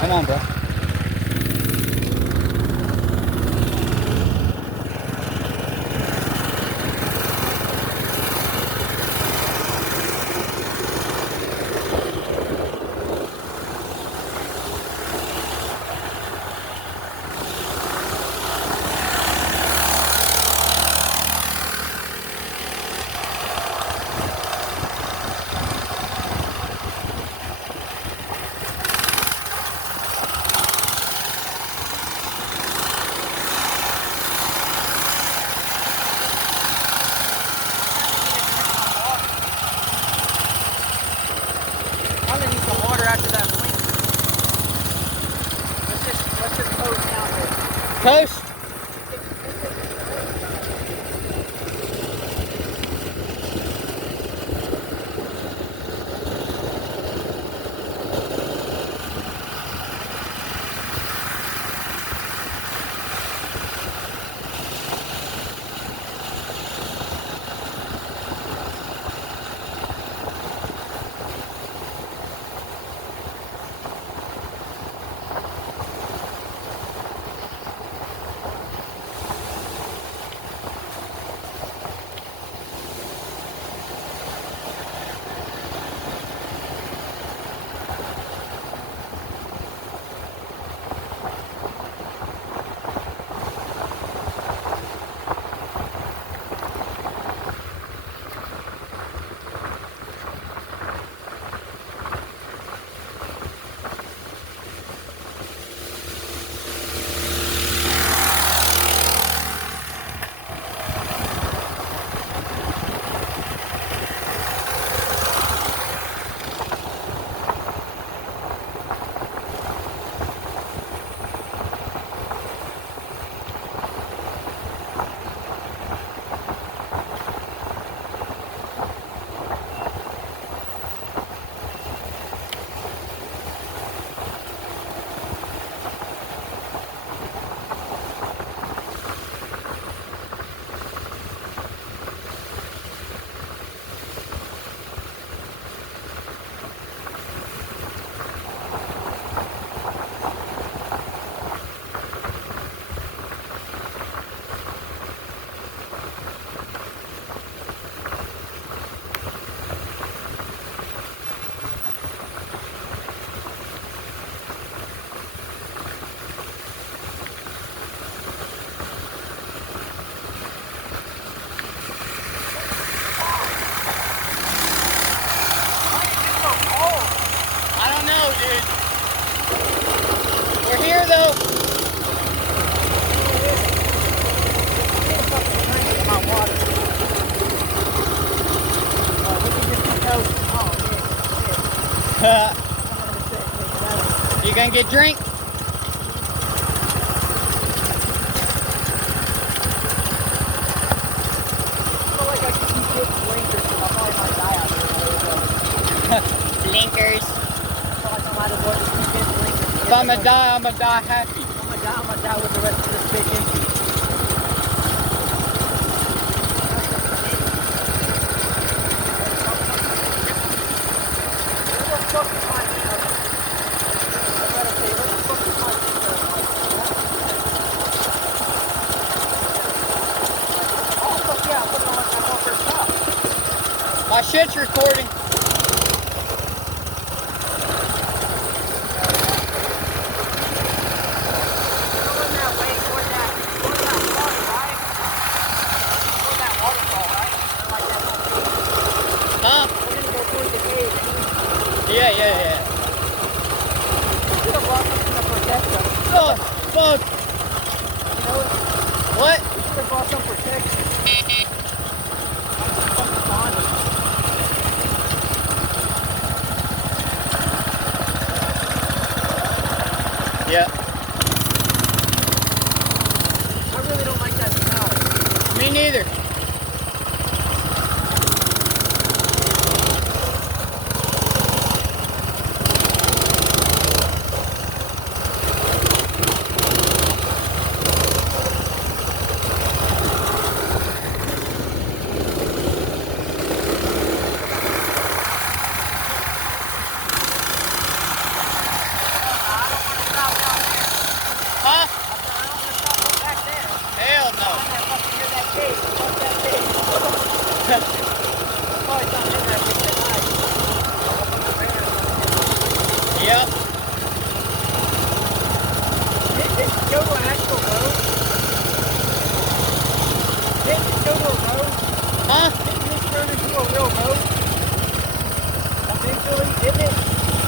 Come on, bro. I'm gonna need some water after that blink. Let's just close down here. Coast. I don't know, dude. We're here though. My water. We can just keep coasting. Oh, yeah. You gonna get drink? I feel like I should keep getting blinkers because I probably might die out here. Blinkers. I feel like I might as well just keep getting blinkers. If I'm gonna die, I'm gonna die happy. I'm gonna die with the rest of this bitch empty. Where the fuck is my I gotta say, where the fuck is my Oh, fuck yeah, I'm putting on like my first stop. My shit's recording. Huh? We're gonna go through the cave. Yeah, yeah, yeah. We should have brought something to protect us. Oh, fuck. You know, What? we should have brought some protection. Fucking bondage. Yeah. I really don't like that smell. Me neither. I don't want Yep. Didn't this go to an actual road? Didn't this go to a road? Huh? Didn't this turn into a real road? Eventually, didn't it?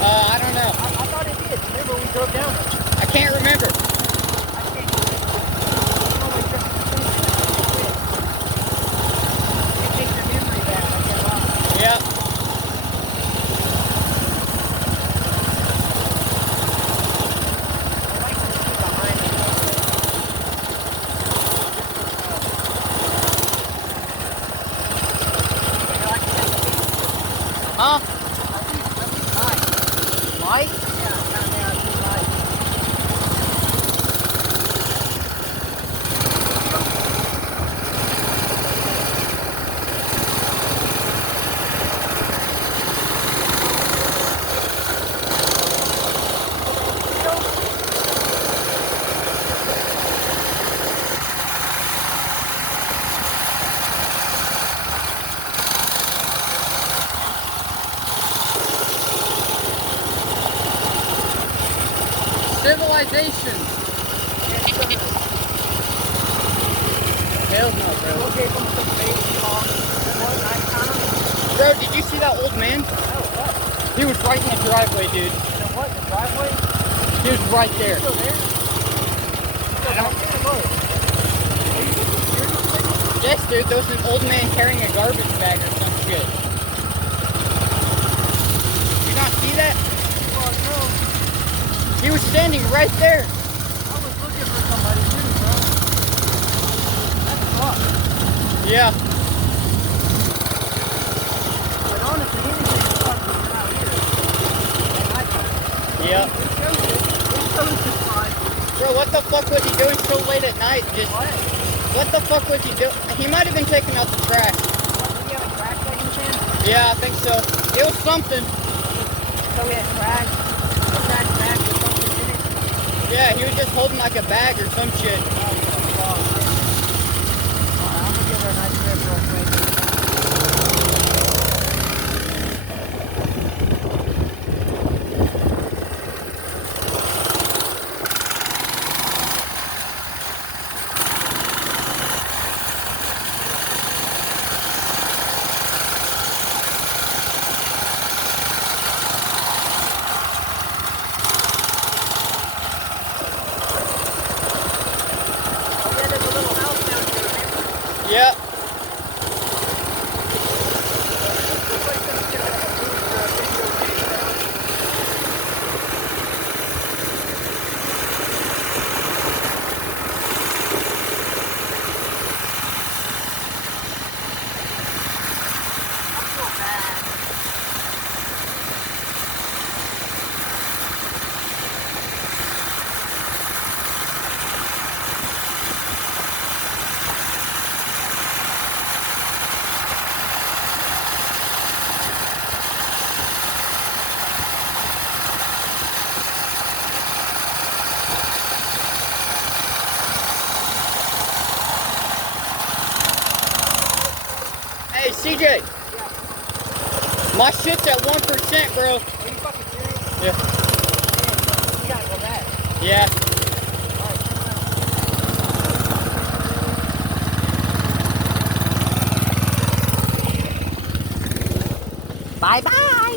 I don't know. I thought it did. Remember we drove down there? I can't remember. I can't do it. I'm always just it takes your memory back. I can't lie. Yep. I like to see behind me. I like to take a peek. Huh? I see light. Light? Yeah, down there I see light. Civilization. Hell no, bro. We'll give them some baby talk. One night time. Bro, did you see that old man? Oh, what? He was right in the driveway, dude. You know what? The driveway? He was right there. Still there? I don't- Seriously? Yes, dude, there was an old man carrying a garbage bag or some shit. Did you not see that? Well, no. He was standing right there. I was looking for somebody too, bro. That's fucked. Yeah. But honestly, anything is fucked when you're out here. At nighttime. Yeah. It shows it. It shows the spot. Bro, what the fuck was he doing so late at night? Just What? what the fuck was he doing? He might have been taking out the trash. What, did he have a crack that in his hand? Yeah, I think so. It was something. So he had crack, a crack bag with something in it. Yeah, he was just holding like a bag or some shit. Oh, God. Alright, I'm gonna give her a nice trip real quick. Oh, yeah, there's a little house down here, remember? Yep. This place doesn't get like a movie or a video game, you know? I feel bad. Hey, CJ, Yeah. my shit's at 1%, bro. Are you fucking serious? Yeah. Man, you gotta go back. Yeah. Alright, bye bye.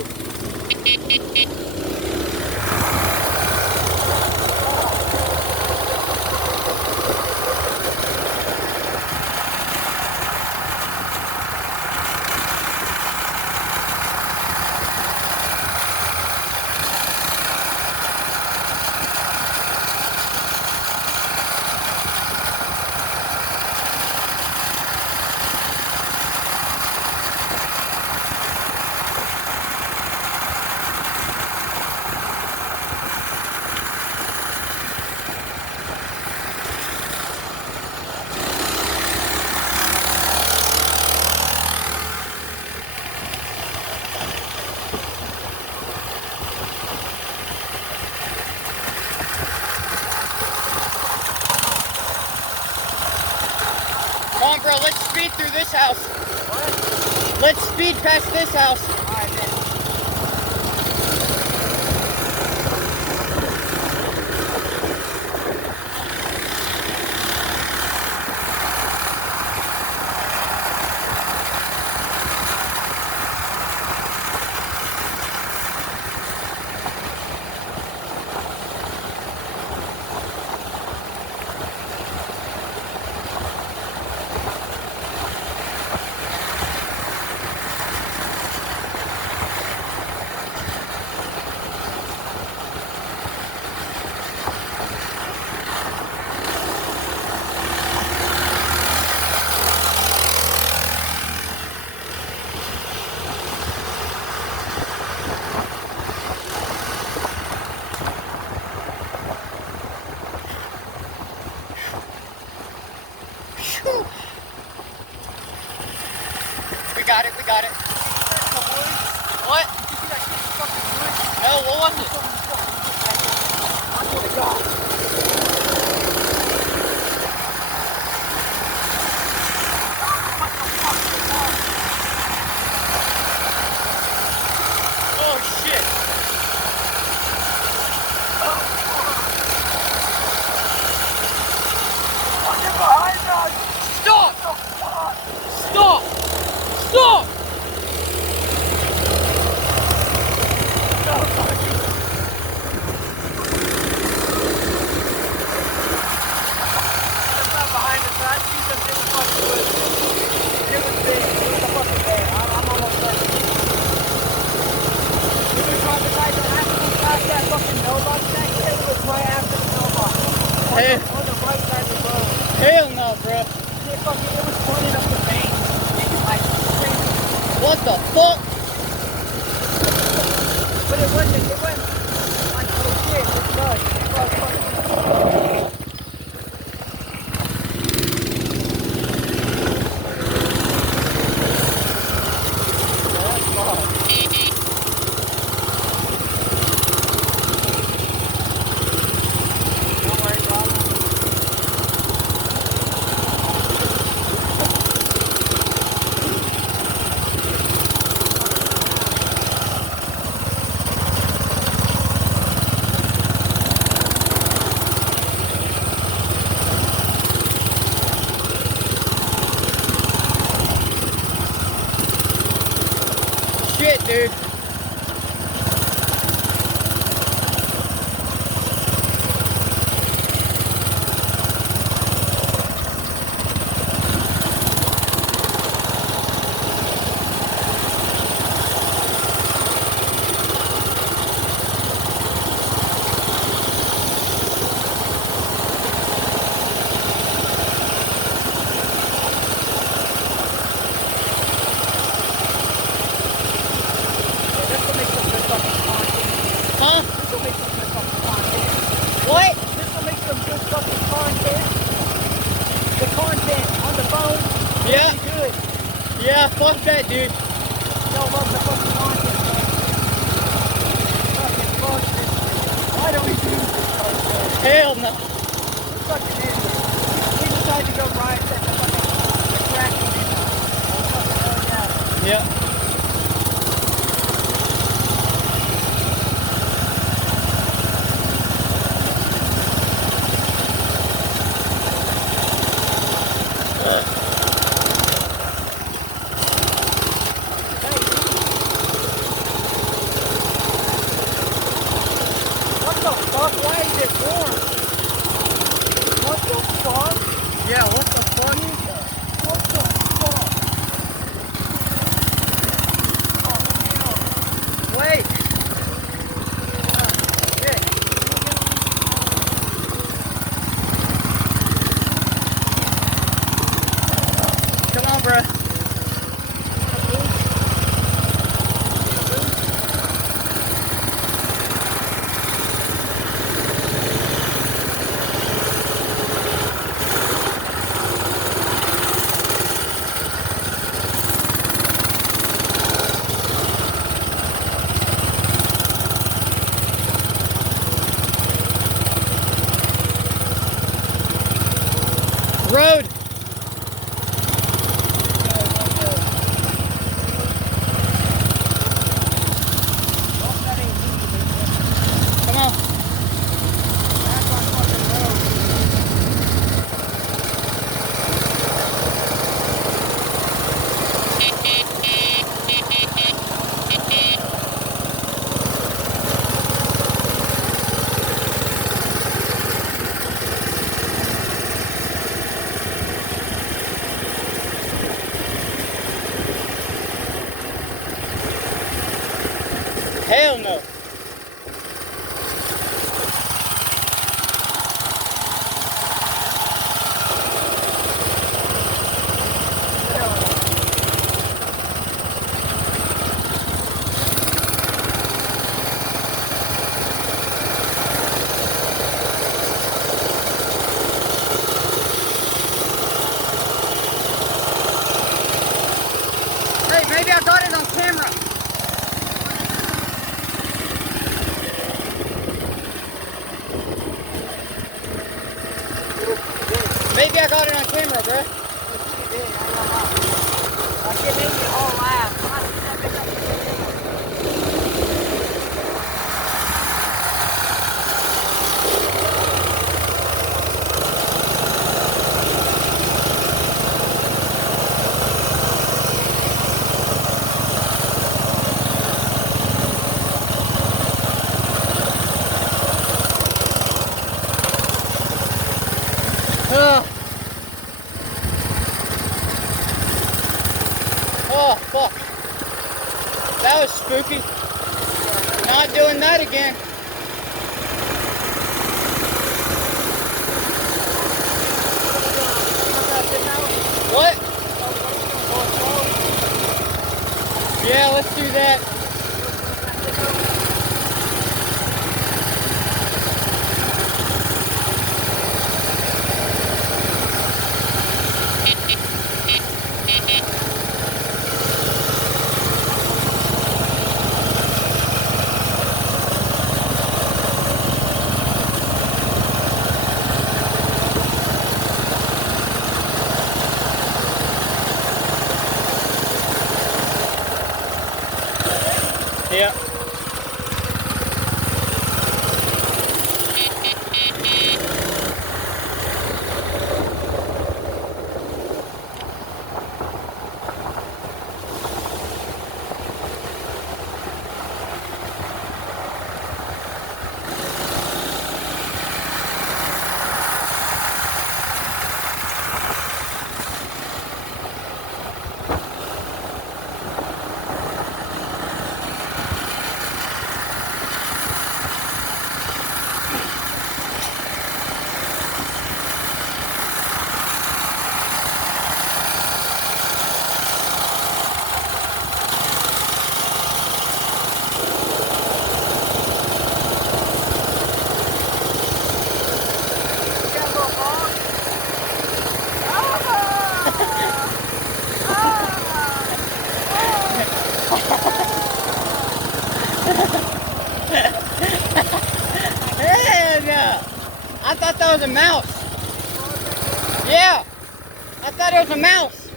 Come on, bro, let's speed through this house. What? Let's speed past this house. Alright, man. Hey. On the right side of the road. Hell no, bro. It was pointed up the bank. Like, What the fuck? but it wasn't like, oh shit, it's bug. It's bug. Don't worry, Rob. Shit, dude. This will make some good fucking content. Huh? This will make some good fucking content. What? This will make some good fucking content. The content on the phone. Yeah. Really good. Yeah, fuck that, dude. Y'all love the fucking content, man. Fucking fuck this shit. Why do we do this content? Hell no. Fucking idiots. We decided to go ride at the fucking track and fucking hell yeah. Yeah. What the fuck? Why is it warm? What the fuck? Yeah, what the fuck? What the fuck? Oh, hell. Wait. Shit. Come on, bro. Road. Come on. Hell no. Hey, maybe I got it on camera. Maybe I got it on camera, bro. It made me all laugh. Ugh. I thought that was a mouse. Yeah. I thought it was a mouse.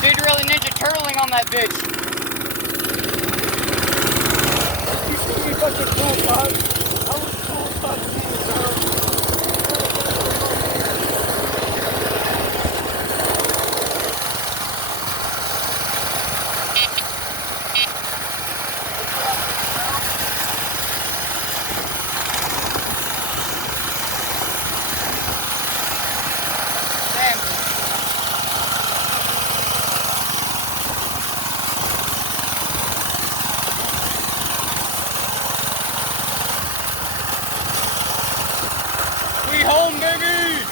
Dude really Ninja Turtling on that bitch. You see me fucking cool, dog. I was cool fucking me, bro. Damn. We home, baby!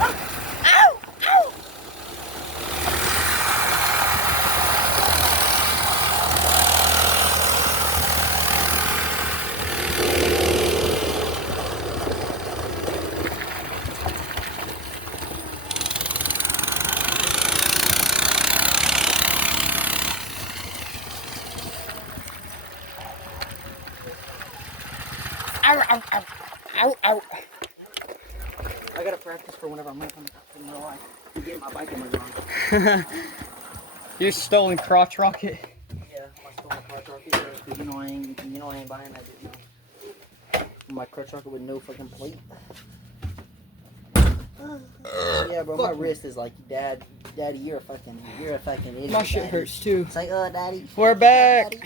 Ow! Ow! Ow, ow, ow, ow, ow. I gotta practice for whenever I'm moving in real life. You get my bike in my garage. Your stolen crotch rocket. Yeah, my stolen crotch rocket. You know I ain't buying that shit, man. My crotch rocket with no fucking plate. Yeah, bro, my wrist is like, daddy, you're a fucking idiot. My shit daddy. hurts too. It's like, daddy. We're back. Daddy.